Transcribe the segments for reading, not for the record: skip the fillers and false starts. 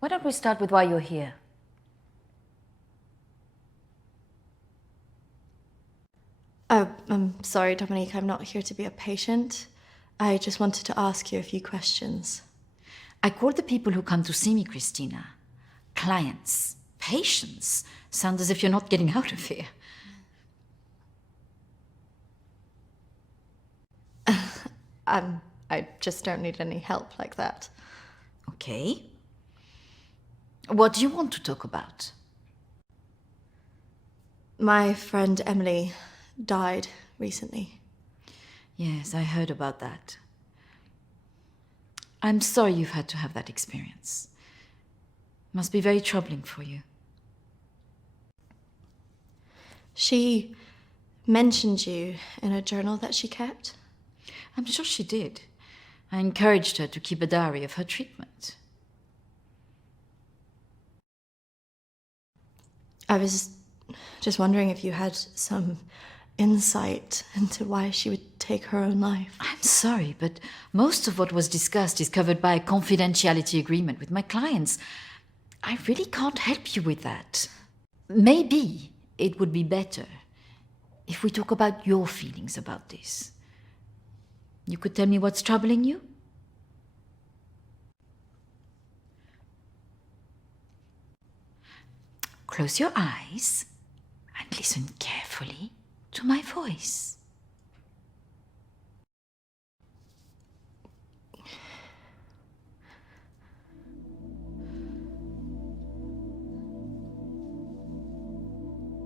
Why don't we start with why you're here? Oh, I'm sorry, Dominique, I'm not here to be a patient. I just wanted to ask you a few questions. I call the people who come to see me, Christina, clients. Patients sound as if you're not getting out of here. I just don't need any help like that. Okay. What do you want to talk about? My friend Emily died recently. Yes, I heard about that. I'm sorry you've had to have that experience. Must be very troubling for you. She mentioned you in a journal that she kept. I'm sure she did. I encouraged her to keep a diary of her treatment. I was just wondering if you had some insight into why she would take her own life. I'm sorry, but most of what was discussed is covered by a confidentiality agreement with my clients. I really can't help you with that. Maybe it would be better if we talk about your feelings about this. You could tell me what's troubling you? Close your eyes and listen carefully to my voice.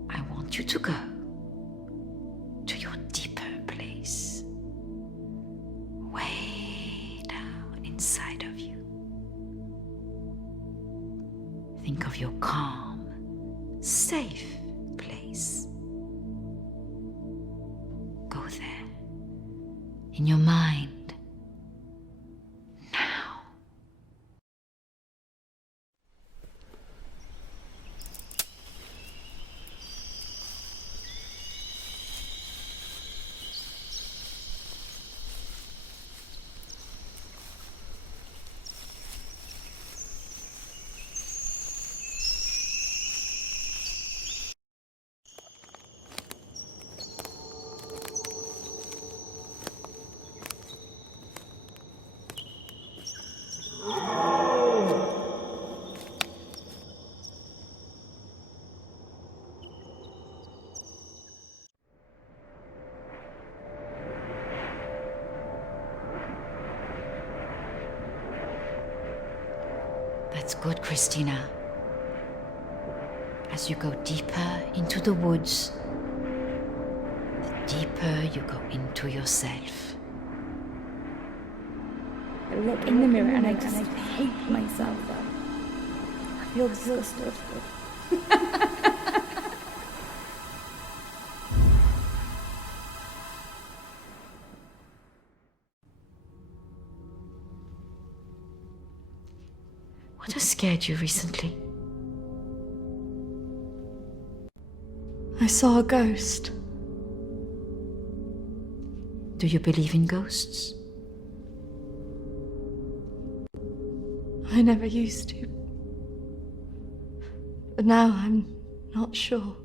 I want you to go to your deeper place, way down inside of you. Think of your calm, safe place. Go there, in your mind, now. That's good, Christina. As you go deeper into the woods, the deeper you go into yourself. I look in the mirror and I just hate myself. I feel exhausted. What has scared you recently? I saw a ghost. Do you believe in ghosts? I never used to. But now I'm not sure.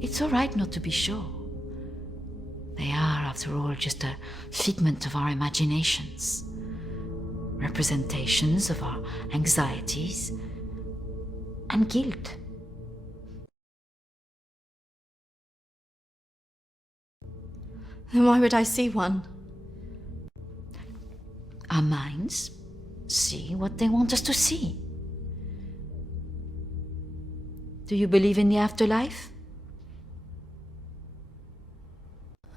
It's all right not to be sure. They are, after all, just a figment of our imaginations. Representations of our anxieties and guilt. Then why would I see one? Our minds see what they want us to see. Do you believe in the afterlife?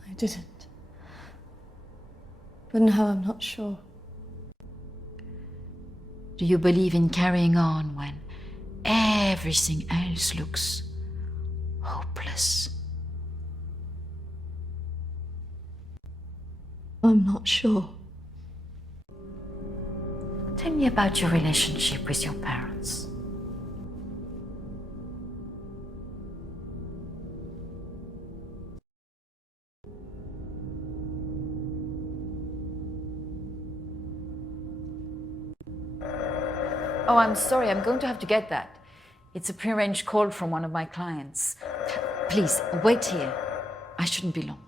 I didn't. But now I'm not sure. Do you believe in carrying on when everything else looks hopeless? I'm not sure. Tell me about your relationship with your parents. Oh, I'm sorry, I'm going to have to get that. It's a prearranged call from one of my clients. Please, wait here. I shouldn't be long.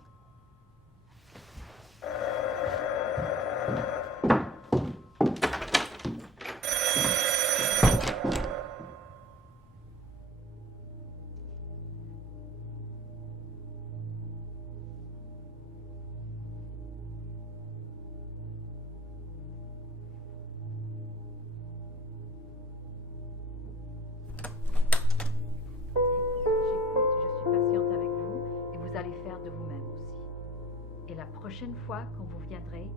Et la prochaine fois, quand vous viendrez,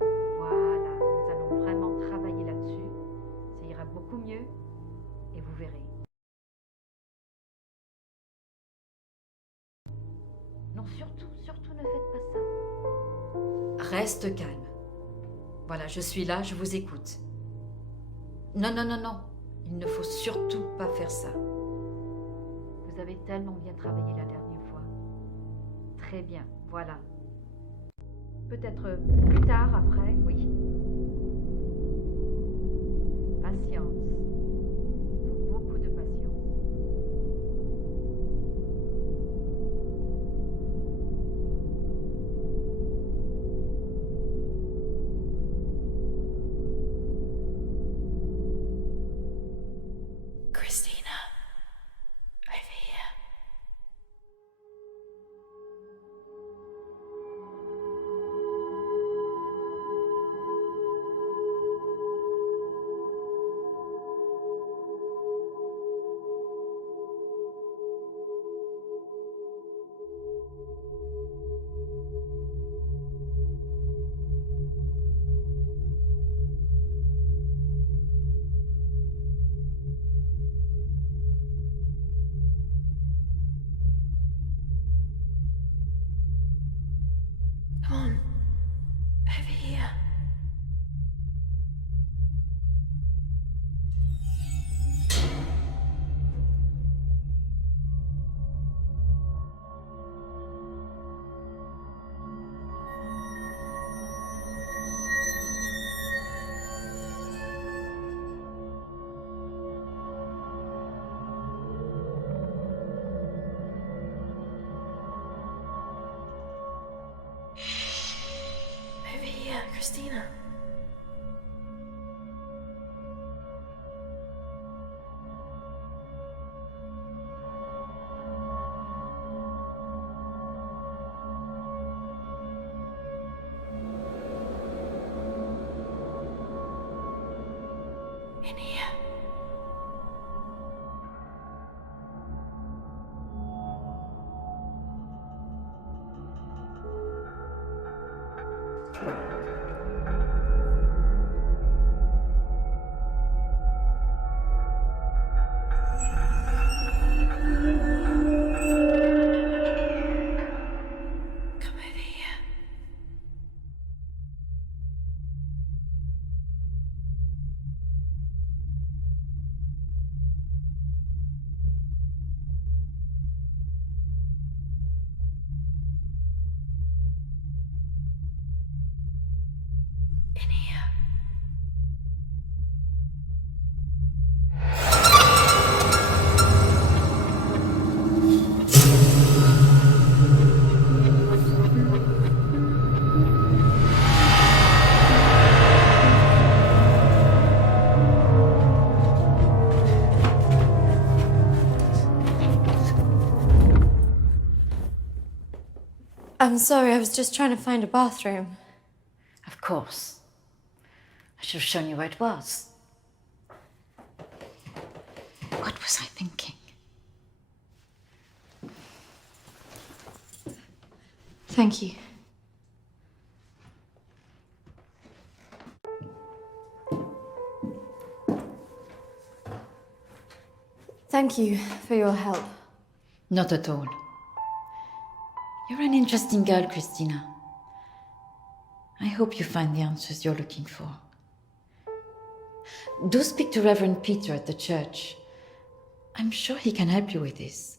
voilà, nous allons vraiment travailler là-dessus. Ça ira beaucoup mieux et vous verrez. Non, surtout ne faites pas ça. Reste calme. Voilà, je suis là, je vous écoute. Non. Il ne faut surtout pas faire ça. Vous avez tellement bien travaillé la dernière fois. Très bien, voilà. Peut-être plus tard, après, oui. Patience. Beaucoup de patience. Christina, over here. Come on, over here. Over here, Christina. In here. Come over here. In here. I'm sorry, I was just trying to find a bathroom. Of course. I should have shown you where it was. What was I thinking? Thank you. Thank you for your help. Not at all. You're an interesting girl, Christina. I hope you find the answers you're looking for. Do speak to Reverend Peter at the church. I'm sure he can help you with this.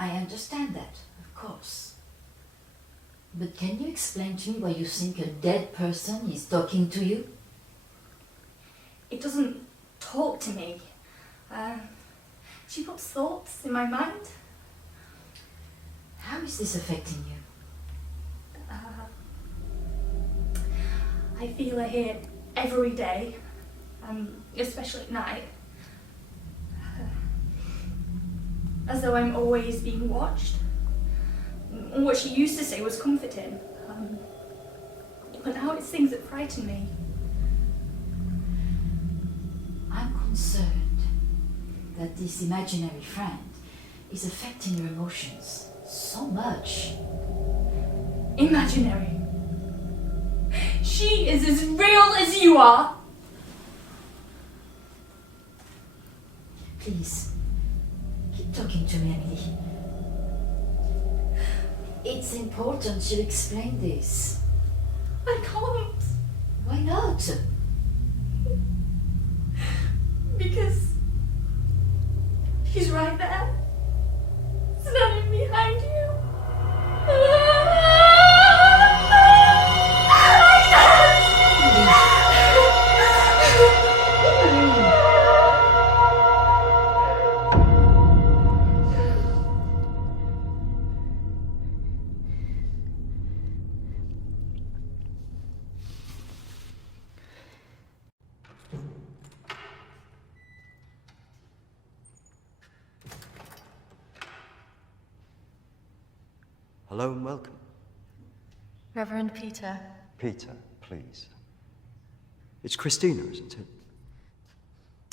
I understand that, of course. But can you explain to me why you think a dead person is talking to you? It doesn't talk to me. She puts thoughts in my mind. How is this affecting you? I feel her here every day, especially at night. As though I'm always being watched. What she used to say was comforting. But now it's things that frighten me. I'm concerned that this imaginary friend is affecting your emotions so much. Imaginary. She is as real as you are. Please, keep talking to me, Emily. It's important you explain this. I can't. Why not? Because he's right there, standing behind you. Hello and welcome. Reverend Peter. Peter, please. It's Christina, isn't it?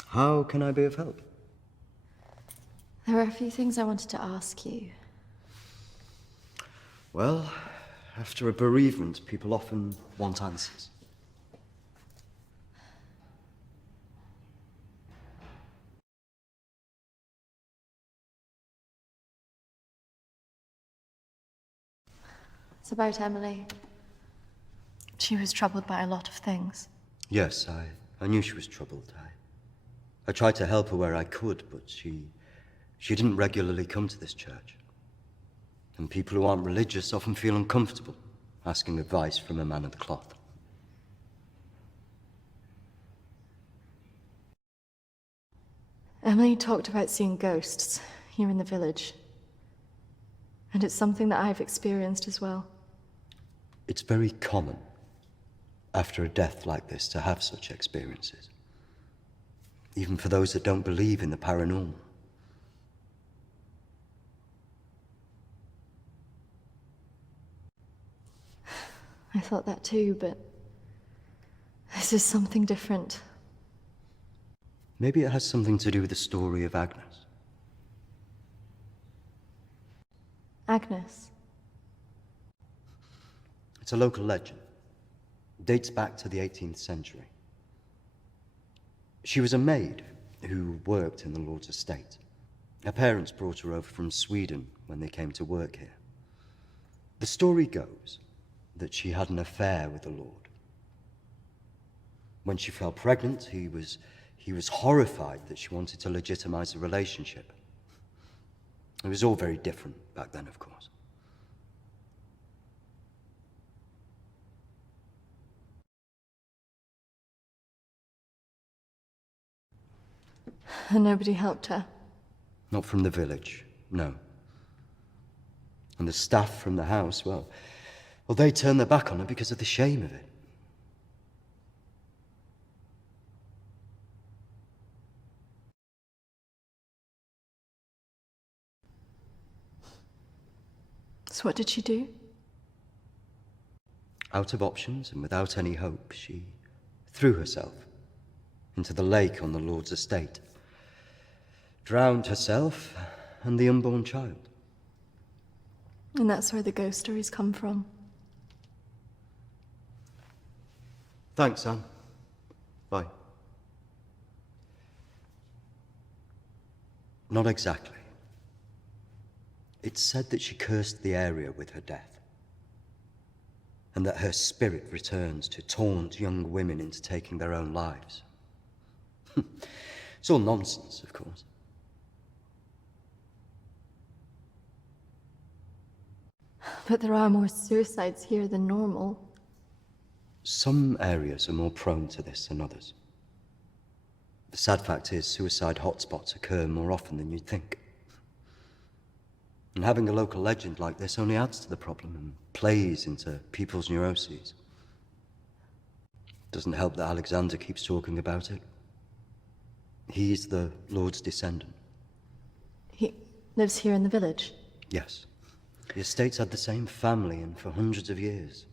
How can I be of help? There were a few things I wanted to ask you. Well, after a bereavement, people often want answers. It's about Emily. She was troubled by a lot of things. Yes, I knew she was troubled. I tried to help her where I could, but she didn't regularly come to this church. And people who aren't religious often feel uncomfortable asking advice from a man of the cloth. Emily talked about seeing ghosts here in the village. And it's something that I've experienced as well. It's very common after a death like this to have such experiences, even for those that don't believe in the paranormal. I thought that too, but this is something different. Maybe it has something to do with the story of Agnes. Agnes. It's a local legend. It dates back to the 18th century. She was a maid who worked in the Lord's estate. Her parents brought her over from Sweden when they came to work here. The story goes that she had an affair with the Lord. When she fell pregnant, he was horrified that she wanted to legitimize the relationship. It was all very different back then, of course. And nobody helped her. Not from the village, no. And the staff from the house, well, they turned their back on her because of the shame of it. So what did she do? Out of options and without any hope, she threw herself into the lake on the Lord's estate, drowned herself and the unborn child. And that's where the ghost stories come from. Thanks, Anne. Bye. Not exactly. It's said that she cursed the area with her death, and that her spirit returns to taunt young women into taking their own lives. It's all nonsense, of course. But there are more suicides here than normal. Some areas are more prone to this than others. The sad fact is, suicide hotspots occur more often than you'd think. And having a local legend like this only adds to the problem and plays into people's neuroses. Doesn't help that Alexander keeps talking about it. He's the Lord's descendant. He lives here in the village. Yes. The estate's had the same family and for hundreds of years.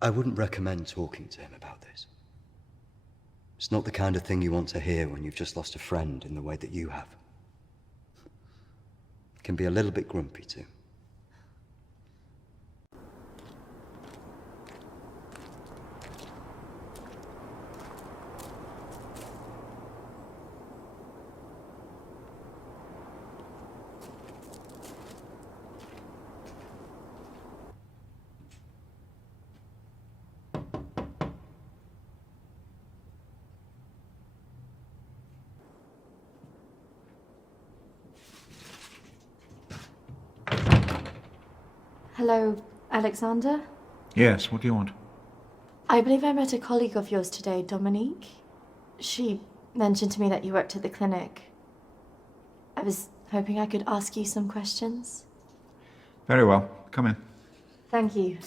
I wouldn't recommend talking to him about this. It's not the kind of thing you want to hear when you've just lost a friend in the way that you have. Can be a little bit grumpy too. Hello, Alexander? Yes, what do you want? I believe I met a colleague of yours today, Dominique. She mentioned to me that you worked at the clinic. I was hoping I could ask you some questions. Very well. Come in. Thank you.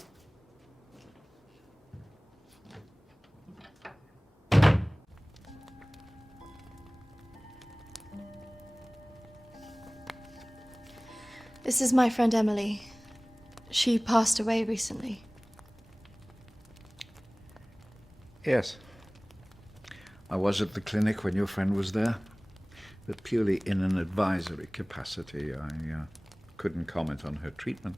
This is my friend Emily. She passed away recently. Yes. I was at the clinic when your friend was there, but purely in an advisory capacity. I couldn't comment on her treatment.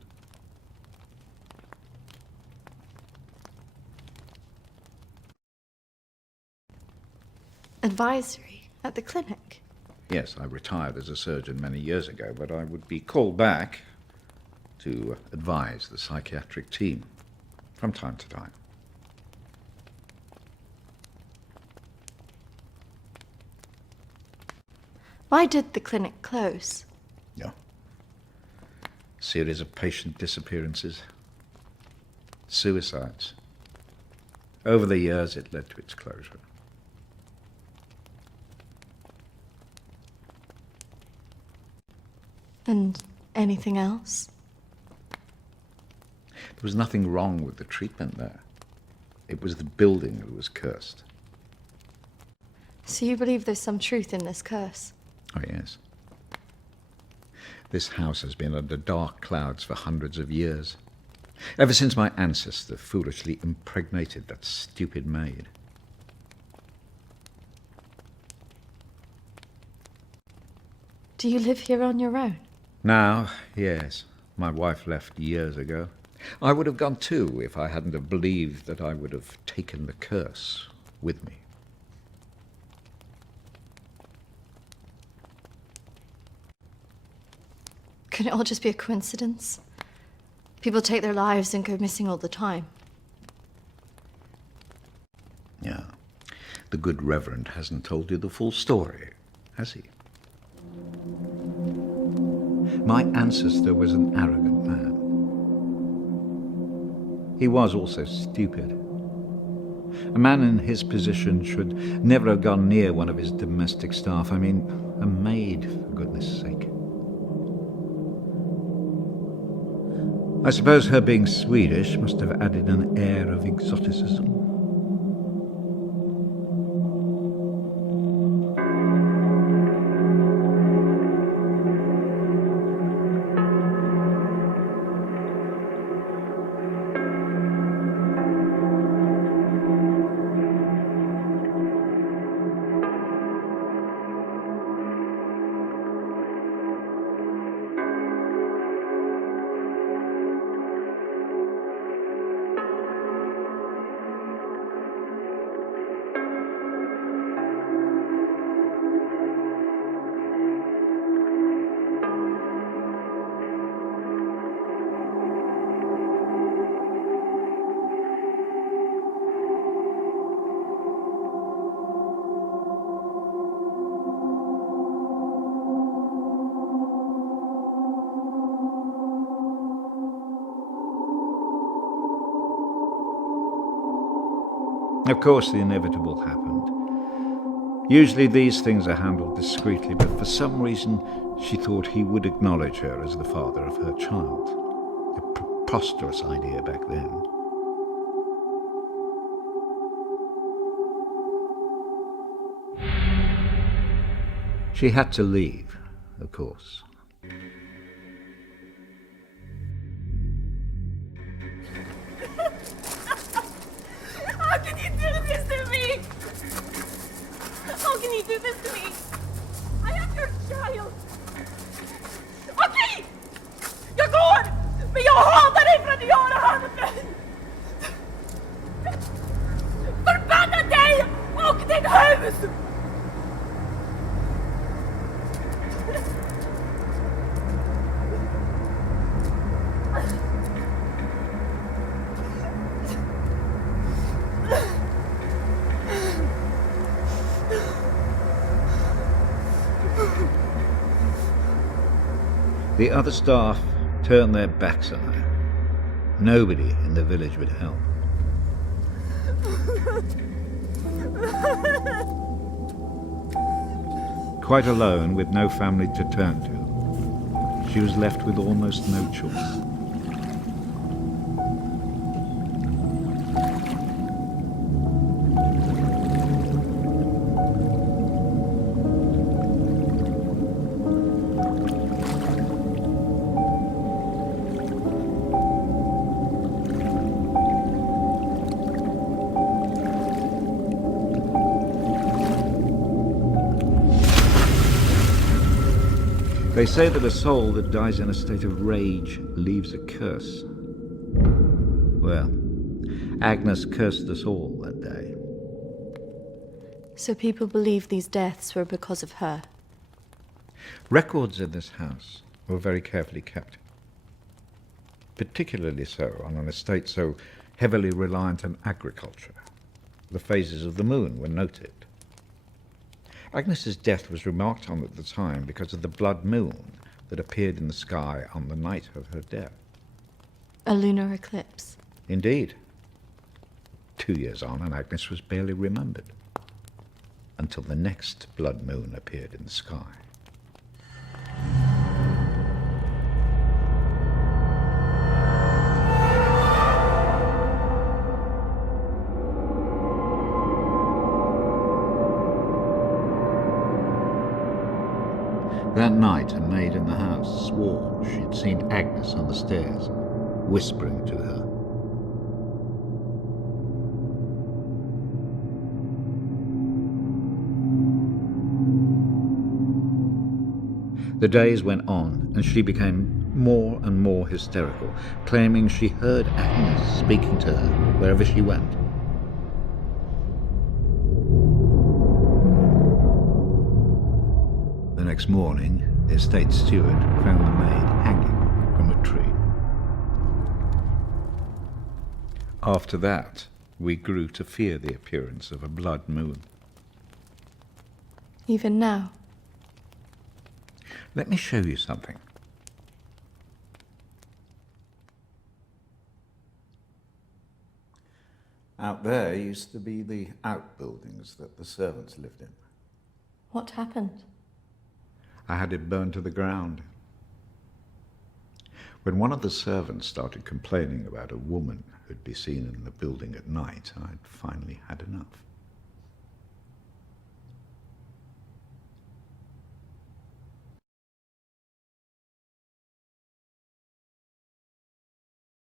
Advisory? At the clinic? Yes, I retired as a surgeon many years ago, but I would be called back to advise the psychiatric team from time to time. Why did the clinic close? No. Series of patient disappearances. Suicides. Over the years, it led to its closure. And anything else? There was nothing wrong with the treatment there. It was the building that was cursed. So you believe there's some truth in this curse? Oh, yes. This house has been under dark clouds for hundreds of years. Ever since my ancestor foolishly impregnated that stupid maid. Do you live here on your own? Now, yes. My wife left years ago. I would have gone too if I hadn't have believed that I would have taken the curse with me. Could it all just be a coincidence? People take their lives and go missing all the time. Yeah. The good Reverend hasn't told you the full story, has he? My ancestor was an arrogant man. He was also stupid. A man in his position should never have gone near one of his domestic staff. I mean, a maid, for goodness sake. I suppose her being Swedish must have added an air of exoticism. Of course, the inevitable happened. Usually these things are handled discreetly, but for some reason she thought he would acknowledge her as the father of her child. A preposterous idea back then. She had to leave, of course. How can you do this to me? How can you do this to me? I am your child. Okej! Jag går! Men jag hatar dig för att du gör det här med mig! Förbanna dig och ditt hus! The other staff turned their backs on her. Nobody in the village would help. Quite alone, with no family to turn to, she was left with almost no choice. They say that a soul that dies in a state of rage leaves a curse. Well, Agnes cursed us all that day. So people believe these deaths were because of her. Records in this house were very carefully kept. Particularly so on an estate so heavily reliant on agriculture. The phases of the moon were noted. Agnes's death was remarked on at the time because of the blood moon that appeared in the sky on the night of her death. A lunar eclipse. Indeed. 2 years on, and Agnes was barely remembered, until the next blood moon appeared in the sky. That night, a maid in the house swore she'd seen Agnes on the stairs, whispering to her. The days went on, and she became more and more hysterical, claiming she heard Agnes speaking to her wherever she went. The next morning, the estate steward found the maid hanging from a tree. After that, we grew to fear the appearance of a blood moon. Even now. Let me show you something. Out there used to be the outbuildings that the servants lived in. What happened? I had it burned to the ground. When one of the servants started complaining about a woman who'd be seen in the building at night, I'd finally had enough.